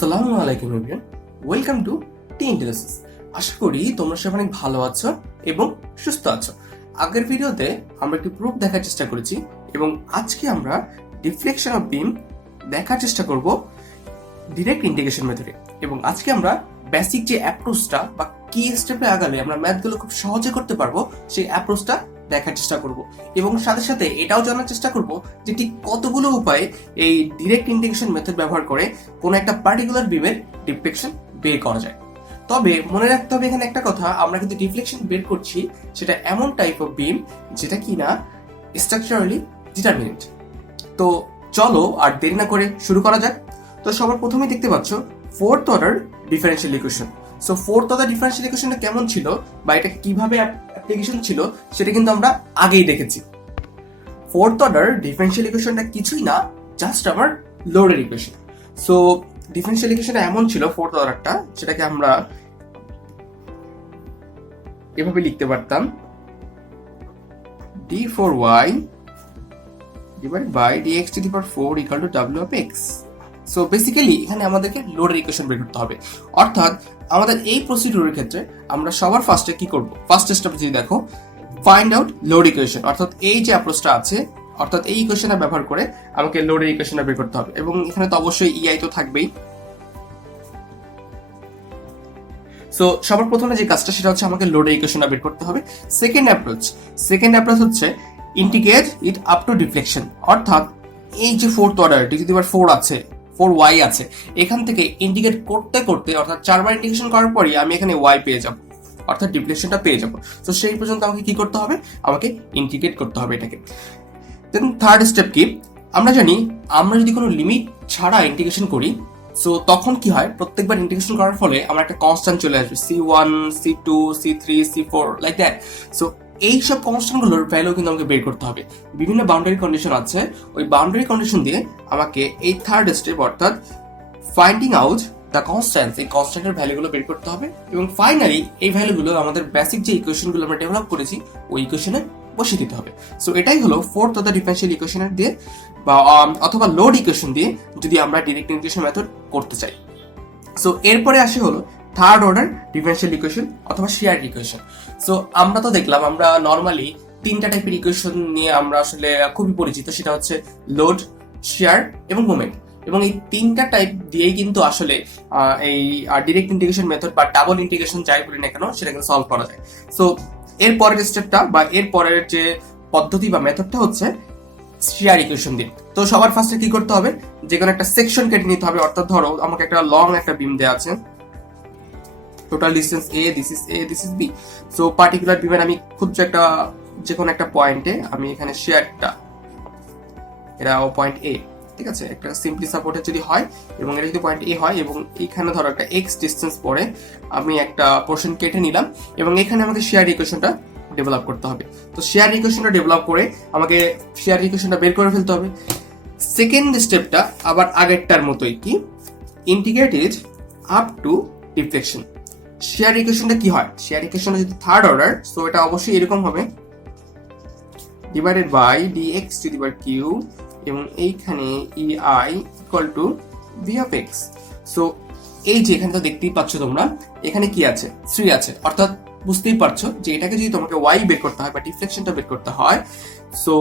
আসসালামু আলাইকুম everyone, welcome to TNT-Lessons। আশা করি তোমরা সবাই অনেক ভালো আছো এবং সুস্থ আছো। আগের ভিডিওতে আমরা একটি প্রুফ দেখার চেষ্টা করেছি এবং আজকে আমরা ডিফ্লেকশন অফ বিম দেখার চেষ্টা করব ডিরেক্ট ইন্টিগ্রেশন মেথডে। এবং আজকে আমরা বেসিক যে অ্যাপ্রোচটা বা কি স্টেপে আগালে আমরা ম্যাথগুলো খুব সহজে করতে পারবো সেই অ্যাপ্রোচটা দেখার চেষ্টা করব এবং সাথে সাথে এটাও জানার চেষ্টা করব যে ঠিক কতগুলো উপায়ে এই ডিরেক্ট ইন্টিগ্রেশন মেথড ব্যবহার করে কোনো একটা পার্টিকুলার বিমের ডিফ্লেকশন বের করা যায়। তবে মনে রাখতে হবে এখানে একটা কথা, আমরা কিন্তু ডিফ্লেকশন বের করছি সেটা এমন টাইপ অফ বিম যেটা কিনা স্ট্রাকচারালি ডিটারমিনেন্ট। তো চলো আর দেরি না করে শুরু করা যাক। তো সবার প্রথমেই দেখতে পাচ্ছ fourth order differential equation. So fourth order differential ইকুয়েশনটা কেমন ছিল বা এটা কিভাবে অ্যাপ্লিকেশন ছিল সেটা কিন্তু আমরা আগেই দেখেছি। ফোর্থ অর্ডার ডিফারেন্সিয়াল ইকুয়েশনটা কিছুই না, জাস্ট আমার লোডের ইকুয়েশন। সো ডিফারেন্সিয়াল ইকুয়েশনটা এমন ছিল ফোর্থ অর্ডারটা, সেটাকে আমরা এভাবে লিখতে পারতাম d4y divided by dx to the power 4 equal to w of x. So basically এখানে আমাদেরকে লোডের ইকুয়েশন বের করতে হবে। অর্থাৎ আমাদের এই প্রসিডিউরের ক্ষেত্রে আমরা সবার ফার্স্টে কি করব, ফার্স্ট স্টেপ যদি দেখো, ফাইন্ড আউট লোড ইকুয়েশন। অর্থাৎ এই যে অ্যাপ্রোচটা আছে, অর্থাৎ এই ইকুয়েশনটা ব্যবহার করে আমাকে লোডের ইকুয়েশনটা বের করতে হবে এবং এখানে তো অবশ্যই ইআই তো থাকবেই। সো সবার প্রথমে যে কাজটা সেটা হচ্ছে আমাকে লোডের ইকুয়েশনটা বের করতে হবে। সেকেন্ড অ্যাপ্রোচ হচ্ছে integrate it up to deflection. অর্থাৎ এই যে fourth order d to the power 4 আছে, 4y আছে, এখান থেকে ইন্টিগ্রেট করতে করতে অর্থাৎ 4 বার ইন্টিগ্রেশন করার পরই আমি এখানে y পেয়ে যাব, অর্থাৎ ডিফ্লেকশনটা পেয়ে যাব। তো সেই পর্যন্ত আমাকে কি করতে হবে, আমাকে ইন্টিগ্রেট করতে হবে এটাকে। দেন থার্ড স্টেপ কি, আমরা জানি আমরা যদি কোনো লিমিট ছাড়া ইন্টিগ্রেশন করি সো তখন কি হয়, প্রত্যেকবার ইন্টিগ্রেশন করার ফলে আমার একটা কনস্ট্যান্ট চলে আসবে, c1 c2 c3 c4 like that. So এইসব কনস্ট্যান্টগুলোর ভ্যালু কিন্তু আমাকে বের করতে হবে। বিভিন্ন বাউন্ডারি কন্ডিশন আছে, ওই বাউন্ডারি কন্ডিশন দিয়ে আমাকে এই থার্ড স্টেপ অর্থাৎ ফাইন্ডিং আউট দ্য কনস্ট্যান্টস, এই কনস্ট্যান্টের ভ্যালুগুলো বের করতে হবে এবং ফাইনালি এই ভ্যালুগুলো আমাদের বেসিক যে ইকুয়েশনগুলো আমরা ডেভেলপ করেছি ওই ইকুয়েশনে বসিয়ে দিতে হবে। সো এটাই হলো ফোর্থ অর্ডার ডিফারেন্সিয়াল ইকুয়েশনের দিয়ে বা অথবা লোড ইকুয়েশন দিয়ে যদি আমরা ডিরেক্ট ইন্টিগ্রেশন মেথড করতে চাই। সো এরপরে আসে হলো থার্ড অর্ডার ডিফারেন্সিয়াল ইকুয়েশন অথবা শেয়ার ইকুয়েশন। সো আমরা তো দেখলাম আমরা নর্মালি তিনটা টাইপের ইকুয়েশন নিয়ে আমরা আসলে খুবই পরিচিত, সেটা হচ্ছে লোড, শেয়ার এবং মোমেন্ট। এবং এই তিনটা টাইপ দিয়েই কিন্তু আসলে এই ডিরেক্ট ইন্টিগ্রেশন মেথড বা ডাবল ইন্টিগ্রেশন যাই বলি না কেন সেটা কিন্তু সলভ করা যায়। সো এর পরের স্টেপটা বা এর পরের যে পদ্ধতি বা মেথডটা হচ্ছে শেয়ার ইকুয়েশন দিয়ে। তো সবার ফার্স্টে কি করতে হবে, যে কোনো একটা সেকশন কেটে নিতে হবে। অর্থাৎ ধরো আমাকে একটা লং একটা বিম দেওয়া আছে, total distance a, this is b। So particular বিমের আমি খুঁজছি একটা যে কোনো একটা পয়েন্টে, আমি এখানে শেয়ারটা এটা পয়েন্ট a, ঠিক আছে, একটা সিম্পলি সাপোর্টেড যদি হয় এবং এটা যদি পয়েন্ট a হয় এবং এখানে ধরো একটা x ডিসটেন্স পরে আমি একটা পোর্শন কেটে নিলাম এবং এখানে আমাকে শেয়ার ইকুয়েশনটা ডেভেলপ করতে হবে। তো শেয়ার ইকুয়েশনটা ডেভেলপ করে আমাকে শেয়ার ইকুয়েশনটা বের করে ফেলতে হবে। সেকেন্ড স্টেপটা আবার আগেরটার মতোই, কি integrate it up to deflection. Shear ইকুয়েশনটা কি হয়, শেয়ার ইকুয়েশনটা যদি থার্ড অর্ডার সো এটা অবশ্যই এরকম হবে, divided by dx to the power q এবং এইখানে ei equal to v of x। So এই যে এখানে তো দেখতেই পাচ্ছ তোমরা, এখানে কি আছে, 3 আছে। অর্থাৎ বুঝতেই পারছো যে এটাকে যদি তোমাকে y বের করতে হয় বা ডিফ্লেকশনটা বের করতে হয় সো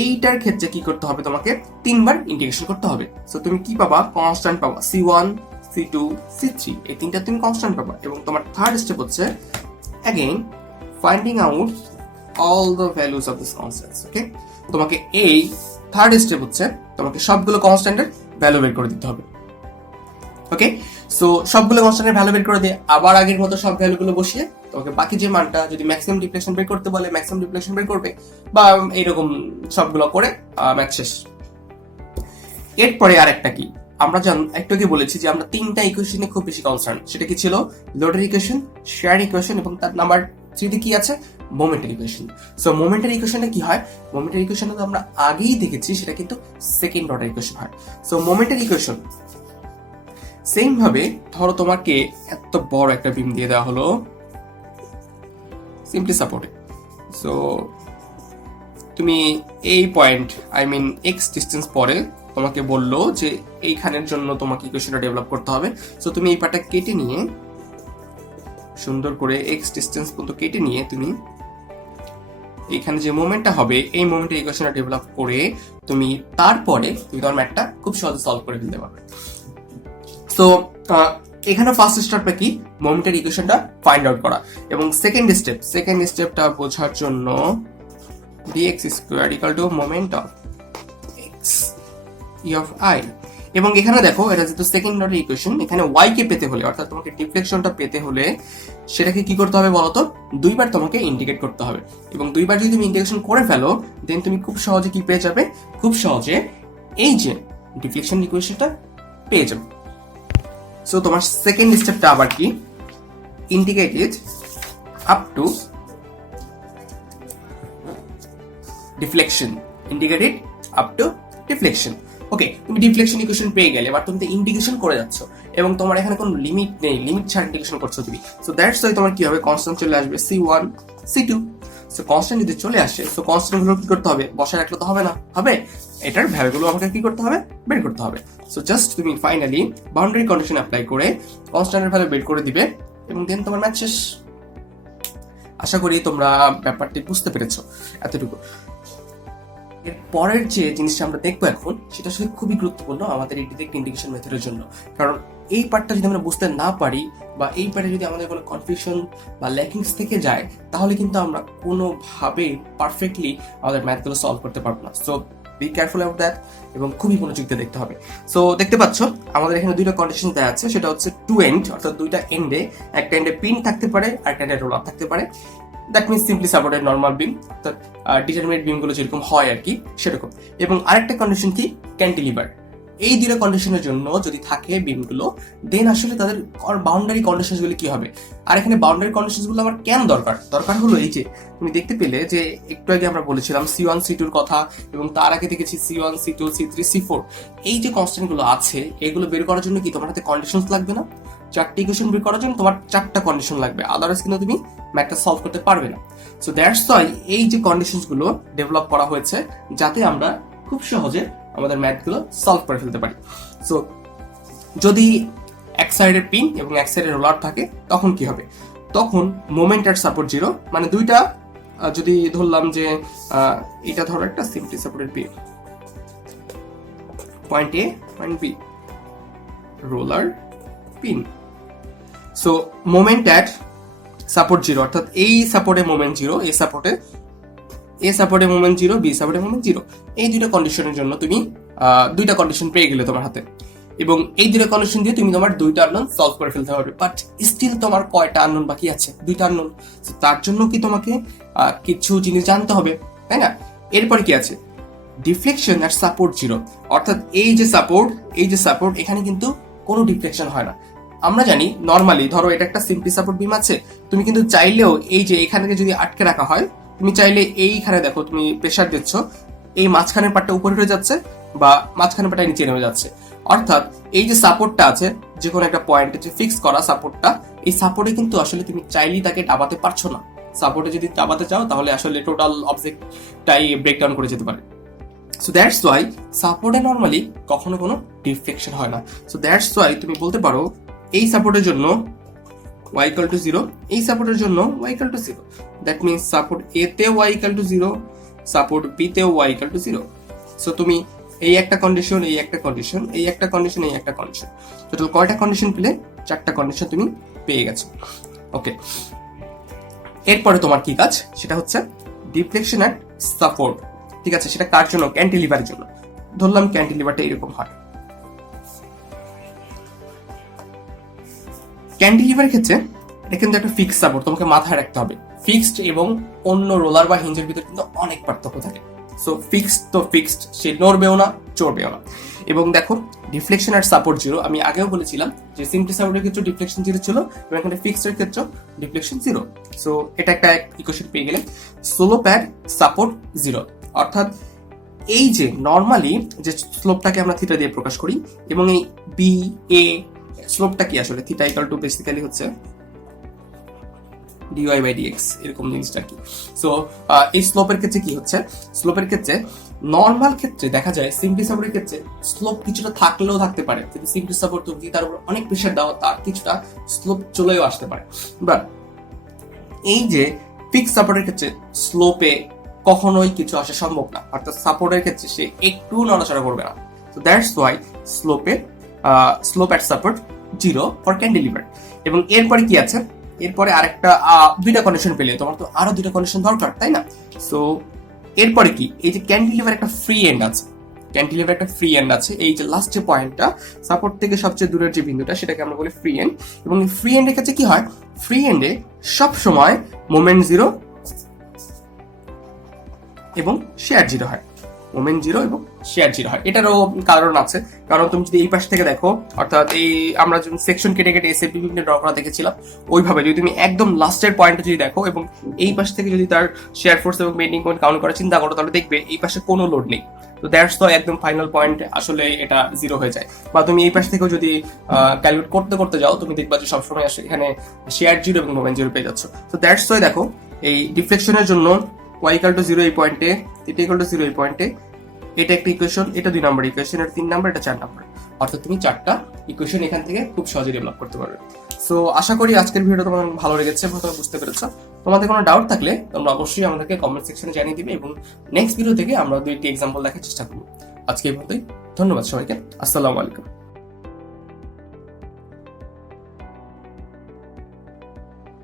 এইটার ক্ষেত্রে কি করতে হবে, তোমাকে 3 বার ইন্টিগ্রেশন করতে হবে। সো তুমি কি পাবা, কনস্ট্যান্ট পাবা c1 c2 c3, এই তিনটা তুমি কনস্ট্যান্ট পাবা। এবং তোমার থার্ড স্টেপ হচ্ছে again finding out all the values of this constants. Okay, তোমাকে এই থার্ড স্টেপ হচ্ছে তোমাকে সবগুলো কনস্ট্যান্টের ভ্যালু বের করে দিতে হবে। ওকে, সো সবগুলো কনস্ট্যান্টের ভ্যালু বের করে দিয়ে আবার আগের মতো সব ভ্যালুগুলো বসিয়ে তোমাকে বাকি যে মানটা, যদি ম্যাক্সিমাম ডিফ্লেকশন বের করতে বলে ম্যাক্সিমাম ডিফ্লেকশন বের করবে বা এইরকম সবগুলো করে ম্যাথ শেষ। এরপরে আর একটা কি, আমরা একটু আগে বলেছি যে আমরা তিনটা ইকুয়েশনে খুব বেশি কনসার্ন। সেটা কি ছিল, লোডের ইকুয়েশন, শেয়ার ইকুয়েশন এবং তার নাম্বার 3 কি আছে, মোমেন্টের ইকুয়েশন। সো মোমেন্টের ইকুয়েশনটা কি হয়, মোমেন্টের ইকুয়েশনটা তো আমরা আগেই দেখেছি, সেটা কিন্তু সেকেন্ড অর্ডার ইকুয়েশন হয়। সো মোমেন্টের ইকুয়েশন সেম ভাবে ধরো তোমাকে এত বড় একটা বিম দিয়ে দেওয়া হলো সিম্পলি সাপোর্টে। সো তুমি এই point I mean x distance পরে তোমাকে বললো যে এইখানের জন্য তোমাকে ইকুয়েশনটা ডেভেলপ করতে হবে। সো তুমি এই পার্টটা কেটে নিয়ে সুন্দর করে এক্স ডিস্টেন্স পর্যন্ত কেটে নিয়ে তুমি এখানে যে মোমেন্টটা হবে এই মোমেন্টের ইকুয়েশনটা ডেভেলপ করে তুমি তারপরে তুমি তোমার ম্যাথটা খুব সহজে সলভ করে ফেলতে পারবে। সো এখানে ফার্স্ট স্টেপটা কি, মোমেন্টের ইকুয়েশনটা ফাইন্ড আউট করা, এবং সেকেন্ড স্টেপটা বোঝার জন্য dx square equal to moment of x e of i, এবং এখানে দেখো এটা যেহেতু সেকেন্ড অর্ডার ইকুয়েশন, এখানে y কে পেতে হলে অর্থাৎ তোমাকে ডিফ্লেকশনটা পেতে হলে সেটাকে কি করতে হবে বলতো, দুইবার তোমাকে ইন্টিগ্রেট করতে হবে, এবং দুইবার যদি তুমি ইন্টিগ্রেশন করে ফেলো দেন তুমি খুব সহজে কি পেয়ে যাবে, খুব সহজে এই যে ডিফ্লেকশন ইকুয়েশনটা পেয়ে যাবে। সো তোমার সেকেন্ড স্টেপটা আবার কি, integrate it up to deflection, integrated up to deflection. Okay, তুমি ডিফ্লেকশন ইকুয়েশন পেয়ে গেলে, এবার তুমি ইন্টিগ্রেশন করে যাচ্ছ এবং তোমার এখানে কোনো লিমিট নেই, লিমিট ছাড়া ইন্টিগ্রেশন করছো তুমি। সো দ্যাটস ওয়াই তোমার কি হবে, কনস্ট্যান্ট চলে আসবে c1 c2। সো কনস্ট্যান্ট যদি চলে আসে, সো কনস্ট্যান্ট গুলো কি করতে হবে, বসায় রাখলে তো হবে না, হবে এটার ভ্যালুগুলো আমাকে কি করতে হবে, বের করতে হবে। সো জাস্ট তুমি ফাইনালি বাউন্ডারি কন্ডিশন অ্যাপ্লাই করে কনস্ট্যান্টের ভ্যালু বের করে দিবে এবং দেন তোমার ম্যাথ শেষ। আশা করি তোমরা ব্যাপারটি বুঝতে পেরেছো এতটুকু। এর পরের যে জিনিসটা আমরা দেখবো এখন, সেটা আসলে খুবই গুরুত্বপূর্ণ আমাদের এই ডিরেক্ট ইন্টিগ্রেশন মেথডের জন্য, কারণ এই পার্টটা যদি আমরা বুঝতে না পারি বা এই পার্টে যদি আমাদের কোনো কনফিউশন বা ল্যাকিংস থেকে যায়, তাহলে কিন্তু আমরা কোনোভাবে পারফেক্টলি আমাদের ম্যাথগুলো সলভ করতে পারবো না। So be careful about that এবং খুবই মনোযোগ দিয়ে দেখতে হবে। সো দেখতে পাচ্ছ আমাদের এখানে দুইটা কন্ডিশন দেওয়া আছে, সেটা হচ্ছে টু এন্ড, অর্থাৎ দুইটা এন্ডে, একটা এন্ডে পিন থাকতে পারে আর একটা এন্ডে রোলার থাকতে পারে। That means simply supported normal beam, অর্থাৎ ডিটারমিনেট বিমগুলো যেরকম হয় আর কি সেরকম। এবং আরেকটা কন্ডিশন কি, ক্যান্টিলিভার। এই দুটো কন্ডিশনের জন্য যদি থাকে বিমগুলো, দেন আসলে তাদের বাউন্ডারি কন্ডিশনগুলো কি হবে। আর এখানে বাউন্ডারি কন্ডিশনগুলো আমার কেন দরকার হলো এই যে তুমি দেখতে পেলে যে একটু আগে আমরা বলেছিলাম c1 c2 এর কথা, এবং তার আগে দেখেছি c1 c2 c3 c4। এই যে কনস্ট্যান্ট গুলো আছে এগুলো বের করার জন্য কি তোমার হাতে কন্ডিশনস লাগবে না, চারটি ইকুয়েশন বের করার জন্য তোমার চারটা কন্ডিশন লাগবে, আদারওয়াইজ কিন্তু তুমি ম্যাথটা সলভ করতে পারবে না। সো দ্যাটস ওয়াই এই যে কন্ডিশনস গুলো ডেভেলপ করা হয়েছে যাতে আমরা খুব সহজে আমাদের ম্যাথগুলো সলভ করে ফেলতে পারি। সো যদি এক সাইডের পিন এবং এক সাইডের রোলার থাকে তখন কি হবে, তখন মোমেন্ট এট সাপোর্ট জিরো, মানে দুইটা যদি ধরলাম যে এটা ধরো একটা simply supported pin, point A point B, roller pin. So moment at support zero, অর্থাৎ এই সাপোর্টে মোমেন্ট জিরো, এ সাপোর্টে মোমেন্ট জিরো, বি সাপোর্টে মোমেন্ট জিরো। এই দুইটা কন্ডিশনের জন্য তুমি দুইটা কন্ডিশন পেয়ে গেলে তোমার হাতে, এবং এই দুইটা কন্ডিশন দিয়ে তুমি তোমার দুইটা আননোন সলভ করে ফেলতে পারবে। বাট স্টিল তোমার কয়টা আননোন বাকি আছে, দুইটা আননোন। তার জন্য কি তোমাকে কিছু জিনিস জানতে হবে, তাই না? এরপরে কি আছে, ডিফ্লেকশন এট সাপোর্ট জিরো, অর্থাৎ এই যে সাপোর্ট এখানে কিন্তু কোনো ডিফ্লেকশন হয় না। আমরা জানি নর্মালি ধরো এটা একটা সিম্পলি সাপোর্ট বিম আছে, তুমি কিন্তু চাইলেও এই যে এখানে যদি আটকে রাখা হয়, তুমি চাইলে এইখানে দেখো তুমি প্রেসার দিচ্ছ, এই মাঝখানের পার্টটা উপরে উঠে যাচ্ছে বা মাঝখানের পার্টটা নিচে নেমে যাচ্ছে। অর্থাৎ এই যে সাপোর্টটা আছে যে কোনো একটা পয়েন্টে যে ফিক্স করা সাপোর্টটা, এই সাপোর্টে কিন্তু আসলে তুমি চাইলেই তাকে দাবাতে পারছো না। সাপোর্টে যদি দাবাতে চাও তাহলে আসলে টোটাল অবজেক্টটাই ব্রেকডাউন করে যেতে পারে। সো দ্যাটস ওয়াই সাপোর্টে নর্মালি কখনো কোনো ডিফ্লেকশন হয় না। সো দ্যাটস ওয়াই তুমি বলতে পারো এই সাপোর্টের জন্য y equal to 0, এই সাপোর্টের জন্য y equal to 0। That means support A তে y equal to 0, support B তেও y equal to 0। সো তুমি এই একটা কন্ডিশন, এই একটা কন্ডিশন, এই একটা কন্ডিশন, এই একটা কন্ডিশন, টোটাল কয়টা কন্ডিশন পেলে, চারটা কন্ডিশন তুমি পেয়ে গেছো। ওকে, এরপরে তোমার কি কাজ, সেটা হচ্ছে ডিফ্লেকশন এট সাপোর্ট। ঠিক আছে, সেটা কার জন্য, ক্যান্টিলিভারের জন্য। ধরলাম ক্যান্টিলিভারটা এরকম হয়। ক্যান্টিলিভারের ক্ষেত্রে এটা কিন্তু একটা ফিক্সড সাপোর্ট, তোমাকে মাথায় রাখতে হবে। ফিক্সড এবং অন্য রোলার বা হিঞ্জের ভিতরে কিন্তু অনেক পার্থক্য থাকে। সো ফিক্সড তো ফিক্সড, সে নড়বেও না চড়বেও না। এবং দেখো ডিফ্লেকশন আর সাপোর্ট জিরো, আমি আগেও বলেছিলাম যে সিম্পলি সাপোর্টের ক্ষেত্রে ডিফ্লেকশন জিরো ছিল এবং এখানে ফিক্সড ক্ষেত্রে ডিফ্লেকশন জিরো। সো এটা একটা ইকুয়েশন পেয়ে গেলে। স্লোপ অ্যাট সাপোর্ট জিরো, অর্থাৎ এই যে নর্মালি যে স্লোপটাকে আমরা থিটা দিয়ে প্রকাশ করি, এবং এই বি এ স্লোপটা কি আসলে, থিটা ইকুয়াল টু বেসিক্যালি হচ্ছে ডিওয়াই বাই ডিএক্স, এরকম জিনিসটা কি। সো এই স্লোপের ক্ষেত্রে কি হচ্ছে, স্লোপের ক্ষেত্রে নর্মাল ক্ষেত্রে দেখা যায় সিম্পলি সাপোর্টের ক্ষেত্রে স্লোপ কিছুটা থাকলেও থাকতে পারে, কিন্তু সিম্পলি সাপোর্ট তুমি তার উপর অনেক প্রেশার দাও তার কিছুটা স্লোপ চলেও আসতে পারে। বাট এই যে ফিক্স সাপোর্টের ক্ষেত্রে স্লোপে কখনোই কিছু আসা সম্ভব না, অর্থাৎ সাপোর্টের ক্ষেত্রে সে একটু নড়াচড়া করবে না। তো দ্যাটস ওয়াই স্লোপে slope at support 0 for cantilever. এবং এরপরে কি আছে, এরপরে আরেকটা দুইটা কন্ডিশন পেলে তোমার তো আরো দুইটা কন্ডিশন দরকার, তাই না? সো এরপরে কি, এই যে ক্যান্টিলিভার একটা ফ্রি এন্ড আছে, ক্যান্টিলিভার একটা ফ্রি এন্ড আছে, এই যে লাস্ট যে পয়েন্টটা সাপোর্ট থেকে সবচেয়ে দূরের যে বিন্দুটা সেটাকে আমরা বলি ফ্রি এন্ড। এবং ফ্রি এন্ডের কাছে কি হয়, ফ্রি এন্ডে সব সময় মোমেন্ট 0 এবং শেয়ার 0 হয়, মোমেন্ট 0 এবং শেয়ার 0 হয়। এটারও কারণ আছে, কারণ তুমি যদি এই পাশ থেকে দেখো, অর্থাৎ এই আমরা যখন সেকশন কেটে কেটে এসে বিভিন্ন ড্র করা দেখেছিলাম, ওইভাবে যদি তুমি একদম লাস্টের পয়েন্টে যদি দেখো এবং এই পাশ থেকে যদি তার শেয়ার ফোর্স এবং বেন্ডিং পয়েন্ট কাউন্ট করার চিন্তা করো, তাহলে দেখবে এই পাশে কোনো লোড নেই। তো দ্যাটস তো একদম ফাইনাল পয়েন্ট আসলে এটা 0 হয়ে যায়। বা তুমি এই পাশ থেকেও যদি ক্যালকুলেট করতে করতে যাও, তুমি দেখবা যে সবসময় আসলে এখানে শেয়ার 0 এবং মোমেন্ট 0 পেয়ে যাচ্ছ। তো দ্যাটস তো দেখো এই ডিফ্লেকশনের জন্য y = 0 এই পয়েন্টে, θ = 0 এই পয়েন্টে, এটা একটা ইকুয়েশন, এটা 2 নম্বর ইকুয়েশন, এটা 3 নম্বর, এটা 4 নম্বর। অর্থাৎ তুমি 4টা ইকুয়েশন এখান থেকে খুব সহজে ডেভেলপ করতে পারবে। সো আশা করি আজকের ভিডিওটা তোমার ভালো লেগেছে, তোমরা বুঝতে পেরেছো। তোমাদের কোনো ডাউট থাকলে তোমরা অবশ্যই আমাদেরকে কমেন্ট সেকশনে জানিয়ে দিবে এবং নেক্সট ভিডিও থেকে আমরা 2টি এক্সাম্পল দেখার চেষ্টা করবো। আজকে এই পর্যন্তই, ধন্যবাদ সবাইকে, আসসালামু আলাইকুম।